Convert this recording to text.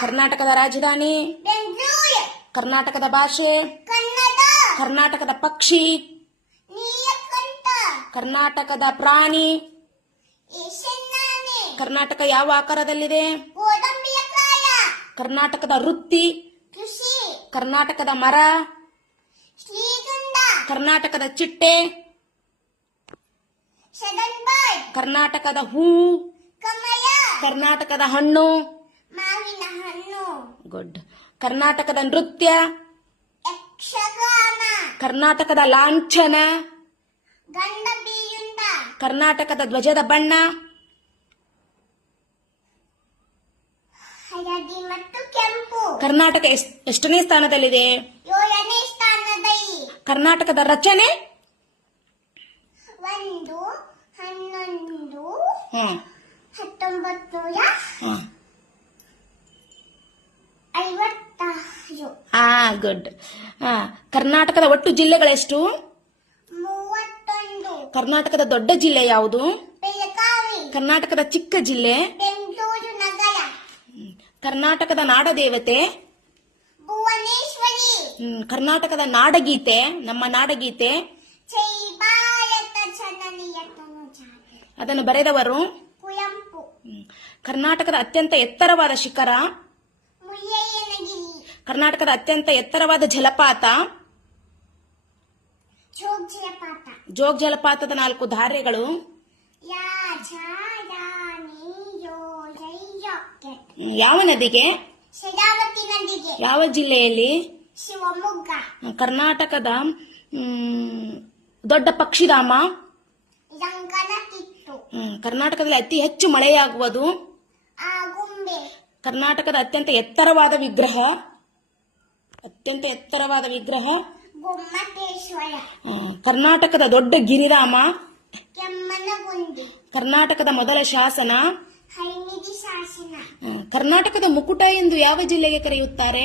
ಕರ್ನಾಟಕದ ರಾಜಧಾನಿ. ಬೆಂಗಳೂರು. ಕರ್ನಾಟಕದ ಭಾಷೆ. ಕನ್ನಡ. ಕರ್ನಾಟಕದ ಪಕ್ಷಿ. ನೀಲಕಂಠ. ಕರ್ನಾಟಕದ ಪ್ರಾಣಿ. ಈಶಾನ್ಯ. ಕರ್ನಾಟಕ ಯಾವ ಆಕಾರದಲ್ಲಿದೆ? ಗೋಡಂಬಿಕಾಯ. ಕರ್ನಾಟಕದ ವೃತ್ತಿ. ಕೃಷಿ. ಕರ್ನಾಟಕದ ಮರ. ಶ್ರೀಗಂಧ. ಕರ್ನಾಟಕದ ಚಿಟ್ಟೆ. ಸಡನ್ಬರ್ಡ್. ಕರ್ನಾಟಕದ ಹೂ. ಕಮಲ. ಕರ್ನಾಟಕದ ಹಣ್ಣು. ಮಾವಿನ ಹಣ್ಣು. ಗುಡ್. ಕರ್ನಾಟಕದ ನೃತ್ಯ. ಯಕ್ಷಗಾನ. ಕರ್ನಾಟಕದ ಲಾಂಛನ. ಗಂಡ ಬೀಯುಂಡ. ಕರ್ನಾಟಕದ ಧ್ವಜದ ಬಣ್ಣ. ಹಳದಿ ಮತ್ತು ಕೆಂಪು. ಕರ್ನಾಟಕ ಎಷ್ಟನೇ ಸ್ಥಾನದಲ್ಲಿದೆ? 7ನೇ ಸ್ಥಾನದಲ್ಲಿ. ಕರ್ನಾಟಕದ ರಚನೆ. 1 11 ಹ್ಮ್ 1956. ಗುಡ್. ಕರ್ನಾಟಕದ ಒಟ್ಟು ಜಿಲ್ಲೆಗಳೆಷ್ಟು? 31. ಕರ್ನಾಟಕದ ದೊಡ್ಡ ಜಿಲ್ಲೆ ಯಾವುದು? ಬೆಳಗಾವಿ. ಕರ್ನಾಟಕದ ಚಿಕ್ಕ ಜಿಲ್ಲೆ? ಬೆಂಗಳೂರು ನಗರ. ಕರ್ನಾಟಕದ ನಾಡದೇವತೆ? ಭುವನೇಶ್ವರಿ. ಕರ್ನಾಟಕದ ನಾಡಗೀತೆ, ನಮ್ಮ ನಾಡಗೀತೆ, ಜೈ ಭಾರತ ಜನನಿಯ ತನುಜಾತೆ. ಅದನ್ನು ಬರೆದವರು? ಕುವೆಂಪು. ಕರ್ನಾಟಕದ ಅತ್ಯಂತ ಎತ್ತರವಾದ ಶಿಖರ? ಮುಳ್ಳಯ್ಯನಗಿರಿ. ಕರ್ನಾಟಕದ ಅತ್ಯಂತ ಎತ್ತರವಾದ ಜಲಪಾತ? ಜೋಗ್ ಜಲಪಾತ. ಜೋಗ್ ಜಲಪಾತದ 4 ಧಾರೆಗಳು? ರಾಜ ರಾಣಿ ಯೋಜೈ ರಾಕೆಟ್. ಯಾವ ನದಿಗೆ? ಶರಾವತಿ ನದಿಗೆ. ಯಾವ ಜಿಲ್ಲೆಯಲ್ಲಿ? ಶಿವಮೊಗ್ಗ. ಕರ್ನಾಟಕದ ದೊಡ್ಡ ಪಕ್ಷಿಧಾಮ? ರಂಗನತಿಟ್ಟು. ಕರ್ನಾಟಕದಲ್ಲಿ ಅತಿ ಹೆಚ್ಚು ಮಳೆಯಾಗುವುದು? ಆಗುಂಬೆ. ಕರ್ನಾಟಕದ ಅತ್ಯಂತ ಎತ್ತರವಾದ ವಿಗ್ರಹ? ಗೊಮ್ಮಟೇಶ್ವರ. ಕರ್ನಾಟಕದ ದೊಡ್ಡ ಗಿರಿಧಾಮ? ಕೆಮ್ಮನಗುಂಡಿ. ಕರ್ನಾಟಕದ ಮೊದಲ ಶಾಸನ? ಹೈಮಿಡಿ ಶಾಸನ. ಕರ್ನಾಟಕದ ಮುಕುಟ ಎಂದು ಯಾವ ಜಿಲ್ಲೆಗೆ ಕರೆಯುತ್ತಾರೆ?